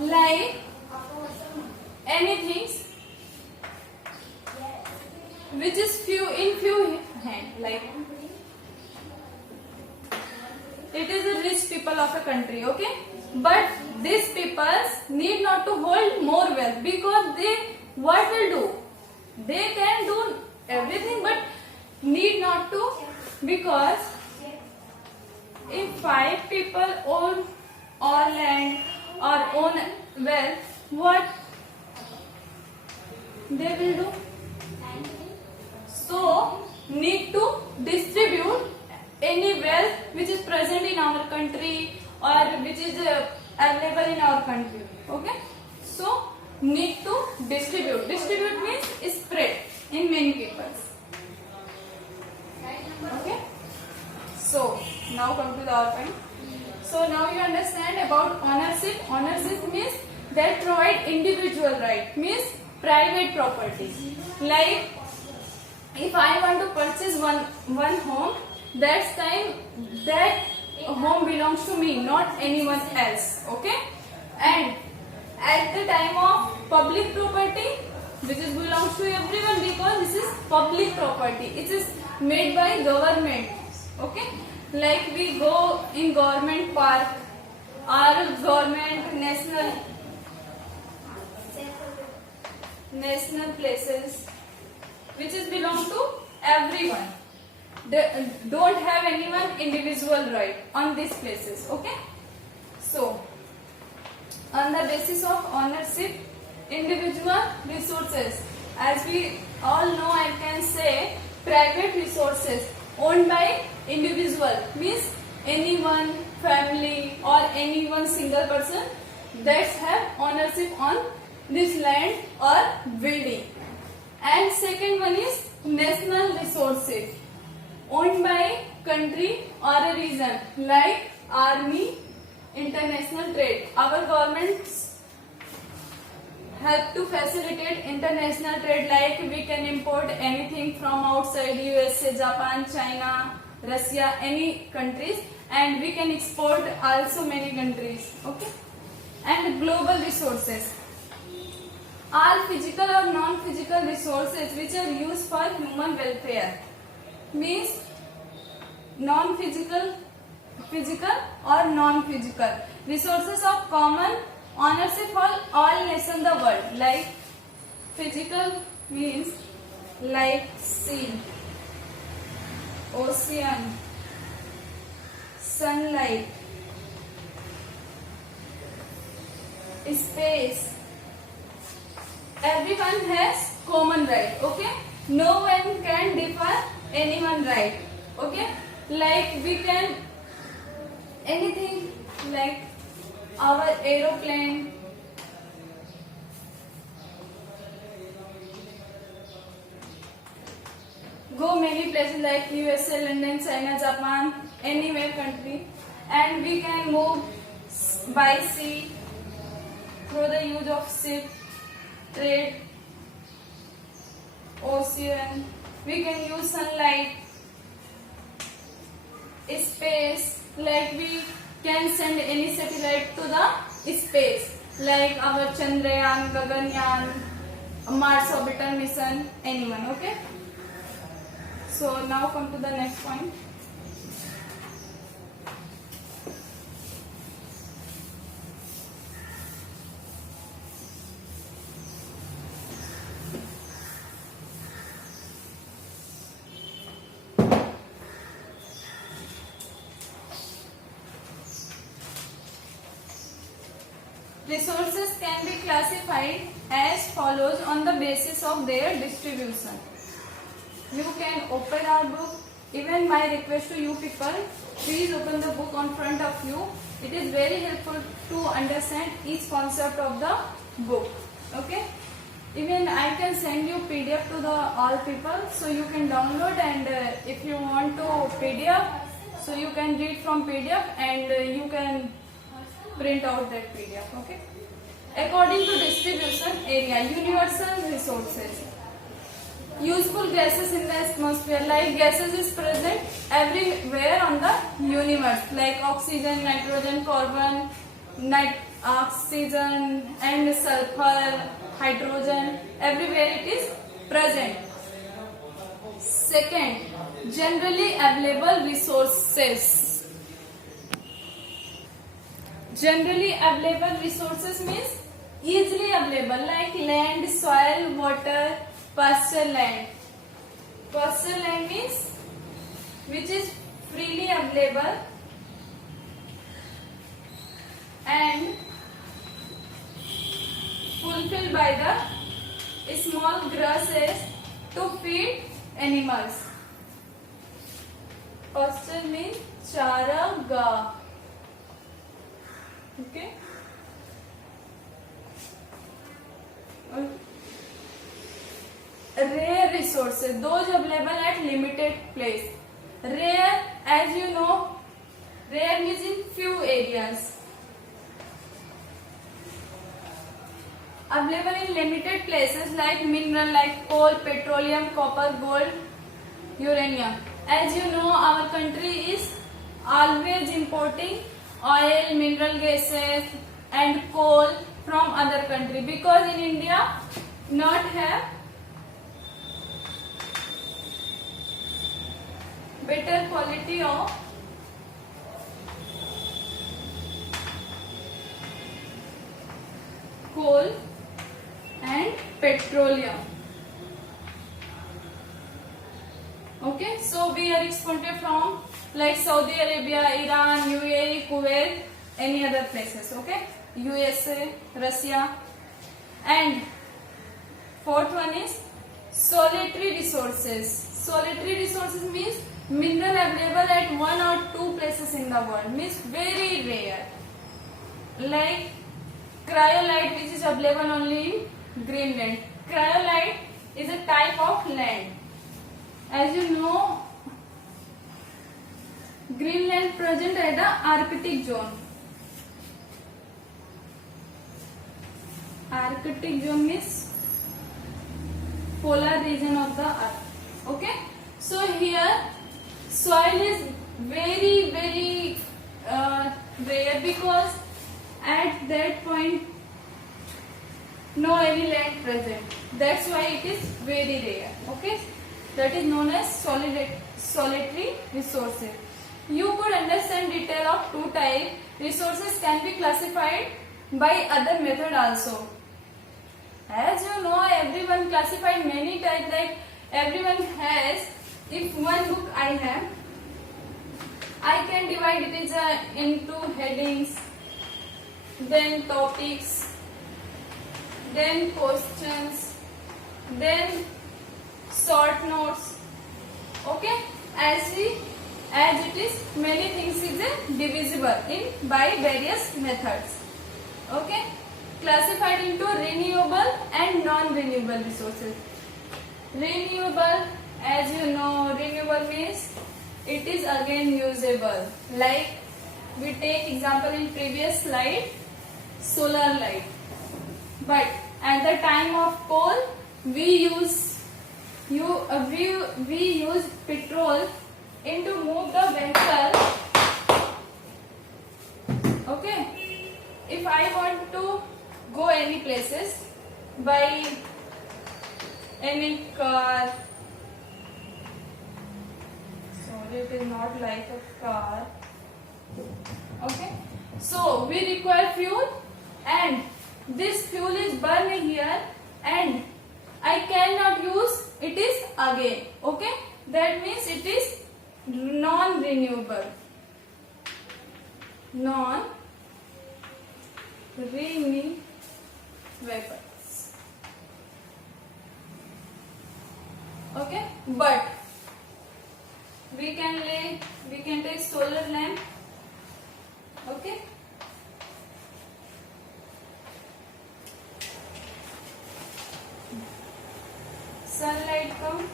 like anything which is few hand, like it is the rich people of a country, okay? But these people need not to hold more wealth, because they what will do? They can do everything but need not to, because if 5 people own all land or own wealth, what they will do? So need to distribute any wealth which is present in our country or which is available in our country, okay? So need to distribute. Distribute means spread in many people, okay? So now come to the our point. So now you understand about ownership. Ownership means that provide individual right, means private property. Like if I want to purchase one home, that's time that home belongs to me, not anyone else, okay? And at the time of public property, which is belongs to everyone, because this is public property, it is made by government, okay? Like we go in government park or government national places, which is belong to everyone. They don't have anyone individual right on these places, okay? So on the basis of ownership, individual resources, as we all know, I can say private resources owned by individual means anyone, family or any one single person that have ownership on this land or building. And second one is national resources owned by country or a region, like army, international trade. Our governments help to facilitate international trade, like we can import anything from outside USA, Japan, China, Russia, any countries, and we can export also many countries, okay? And global resources, all physical or non-physical resources which are used for human welfare, means non-physical, physical or non-physical resources of common ownership for all nations in the world. Like physical means like sea, ocean, sunlight, space. Everyone has common right, okay? No one can differ anyone right, okay? Like we can anything, like our aeroplane, go many places like USA, London, China, Japan, anywhere country, and we can move by sea through the use of ship, trade, ocean. We can use sunlight, space, like we can send any satellite to the space, like our Chandrayaan, Gaganyaan, Mars orbital mission, anyone, okay? So now come to the next point. Resources can be classified as follows on the basis of their distribution. You can open our book. Even my request to you people, please open the book on front of you. It is very helpful to understand each concept of the book, okay? Even I can send you PDF to the all people, so you can download, and if you want to PDF, so you can read from PDF and you can print out that PDF, okay? According to distribution area, universal resources. Useful gases in the atmosphere, like gases is present everywhere on the universe, like oxygen, nitrogen, carbon, oxygen and sulfur, hydrogen, everywhere it is present. Second, generally available resources. Generally available resources means easily available, like land, soil, water, pasture land. Pasture land means which is freely available and fulfilled by the small grasses to feed animals. Pasture means charaga. Okay. Rare resources, those available at limited place. Rare, as you know, rare means in few areas. Available in limited places like mineral, like coal, petroleum, copper, gold, uranium. As you know, our country is always importing oil, mineral gases and coal from other country, because in India not have better quality of coal and petroleum. Okay, so we are exported from like Saudi Arabia, Iran, UAE, Kuwait, any other places. Okay, USA, Russia. And fourth one is solitary resources. Solitary resources means mineral available at one or two places in the world, means very rare, like cryolite, which is available only in Greenland. Cryolite is a type of land. As you know, Greenland present at the Arctic zone. Arctic zone means polar region of the earth. Okay, so here soil is very rare, because at that point no any land present. That's why it is very rare. Okay, that is known as solitary resources. You could understand detail of two types. Resources can be classified by other method also. As you know, everyone classified many types, like everyone has. If one book I have, I can divide it into headings, then topics, then questions, then short notes. Okay, as it is, many things is divisible in by various methods. Okay, classified into renewable and non-renewable resources. Renewable, as you know, renewable means it is again usable. Like we take example in previous slide, solar light. But at the time of coal, we use petrol in to move the vehicle. Okay, if I want to go any places by any car, sorry, it is not like a car. Okay, so we require fuel, and this fuel is burned here, and I cannot use it is again. Okay, that means it is non-renewable. Non-renewable. Okay, but we can take solar lamp. Okay, sunlight come,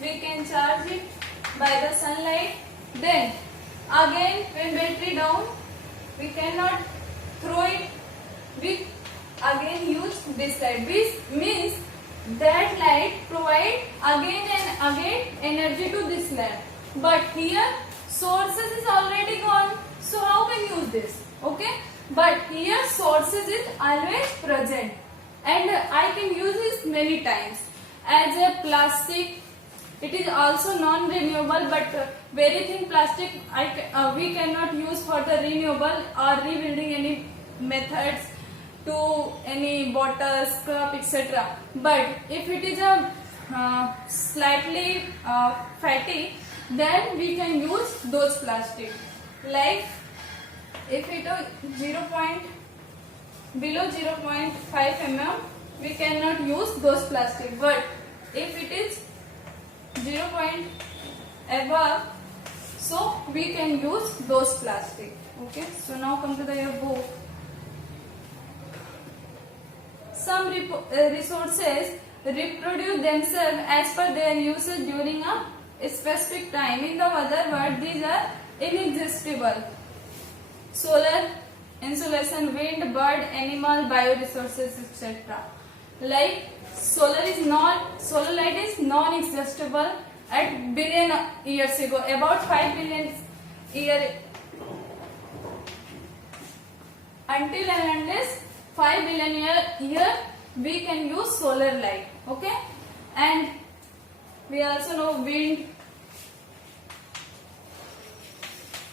we can charge it by the sunlight. Then again, when battery down, we cannot throw it, we again use this light. This means that light provide again and again energy to this lamp. But here sources is already gone, so how can use this? but here sources is always present, and I can use this many times. As a plastic, it is also non-renewable, but very thin plastic we cannot use for the renewable or rebuilding any methods to any bottles, cup, etc. But if it is a slightly fatty, then we can use those plastic. Like if it is below 0.5 mm, we cannot use those plastic. But if it is 0. above, so we can use those plastic. Okay. So now come to the book. Some resources reproduce themselves as per their usage during a specific time. In the other words, these are inexhaustible. Solar, insolation, wind, bird, animal, bioresources, etc. Like solar light is non-exhaustible at billion years ago, about 5 billion years, until and unless 5 billion year we can use solar light. Okay, and we also know wind,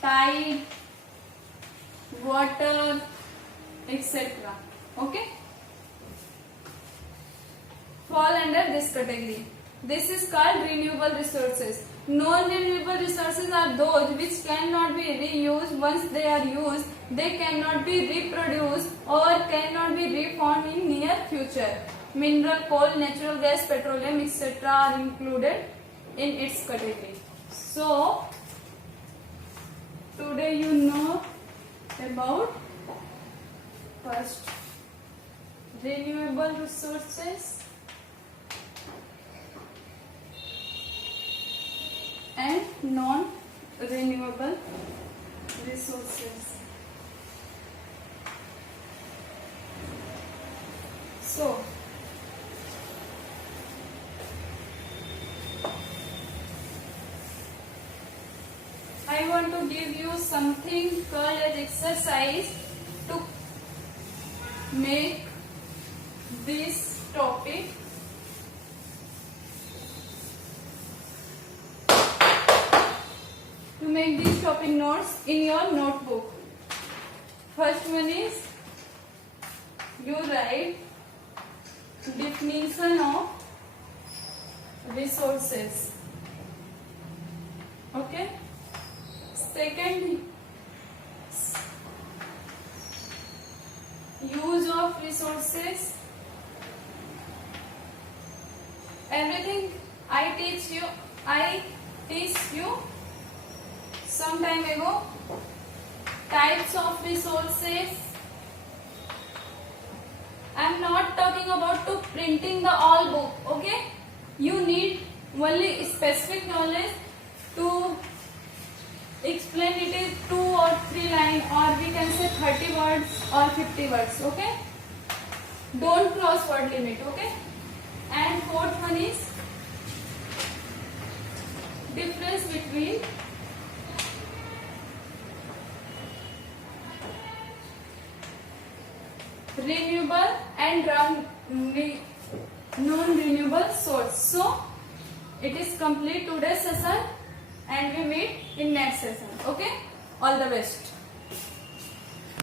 tide, water, etc. Okay, fall under this category. This is called renewable resources. Non-renewable resources are those which cannot be reused. Once they are used, they cannot be reproduced or cannot be reformed in near future. Mineral, coal, natural gas, petroleum, etc. are included in its category. So, today you know about first renewable resources and non-renewable resources. So, I want to give you something called as exercise to make this topic notes in your notebook. First one is you write definition of resources. Okay. Second, use of resources. Everything I teach you some time ago. Types of resources. I am not talking about to printing the all book. Okay, you need only specific knowledge to explain it is 2 or 3 lines, or we can say 30 words or 50 words. Okay, don't cross word limit. Okay, and fourth one is difference between renewable and non-renewable source. So it is complete today's session, and we meet in next session. Okay, all the best.